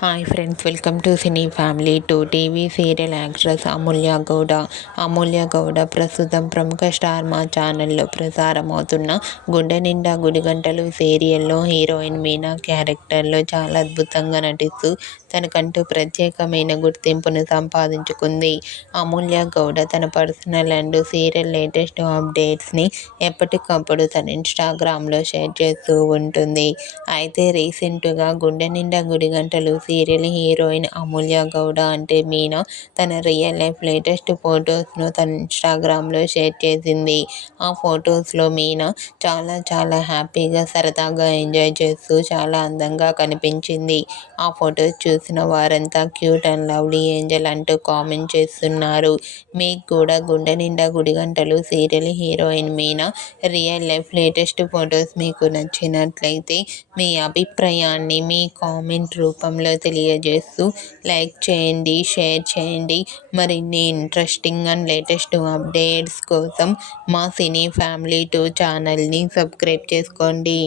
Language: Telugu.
Hi friends, welcome to cine family. TV serial actress Amulya Gowda ప్రస్తుతం ప్రముఖ స్టార్ మా ఛానల్లో ప్రసారమవుతున్న గుండె నిండా గుడిగంటలు సీరియల్లో హీరోయిన్ మీనా క్యారెక్టర్లో చాలా అద్భుతంగా నటిస్తూ తనకంటూ ప్రత్యేకమైన గుర్తింపును సంపాదించుకుంది. అమూల్య గౌడ తన పర్సనల్ అండ్ సీరియల్ లేటెస్ట్ అప్డేట్స్ని ఎప్పటికప్పుడు తన ఇన్స్టాగ్రామ్లో షేర్ చేస్తూ ఉంటుంది. అయితే రీసెంట్గా గుండె నిండా గుడిగంటలు సీరియల్ హీరోయిన్ అమూల్య గౌడ అంటే మీనా తన రియల్ లైఫ్ లేటెస్ట్ ఫొటోస్ను తన ఇన్స్టాగ్రామ్లో షేర్ చేసింది. ఆ ఫొటోస్లో మీనా చాలా హ్యాపీగా సరదాగా ఎంజాయ్ చేస్తూ చాలా అందంగా కనిపించింది. ఆ ఫొటోస్ చూసిన వారంతా క్యూట్ అండ్ లవ్లీ ఏంజల్ అంటూ కామెంట్ చేస్తున్నారు. మీకు కూడా Gunde Ninda Gudigantalu serial heroine Meena real life latest photos మీకు నచ్చినట్లయితే మీ అభిప్రాయాన్ని మీ కామెంట్ రూపంలో తెలియజేస్తూ లైక్ చేయండి, షేర్ చేయండి. మరిన్ని ఇంట్రెస్టింగ్ అండ్ లేటెస్ట్ అప్డేట్స్ కోసం మా సినీ ఫ్యామిలీ 2 ఛానల్ని సబ్స్క్రైబ్ చేసుకోండి.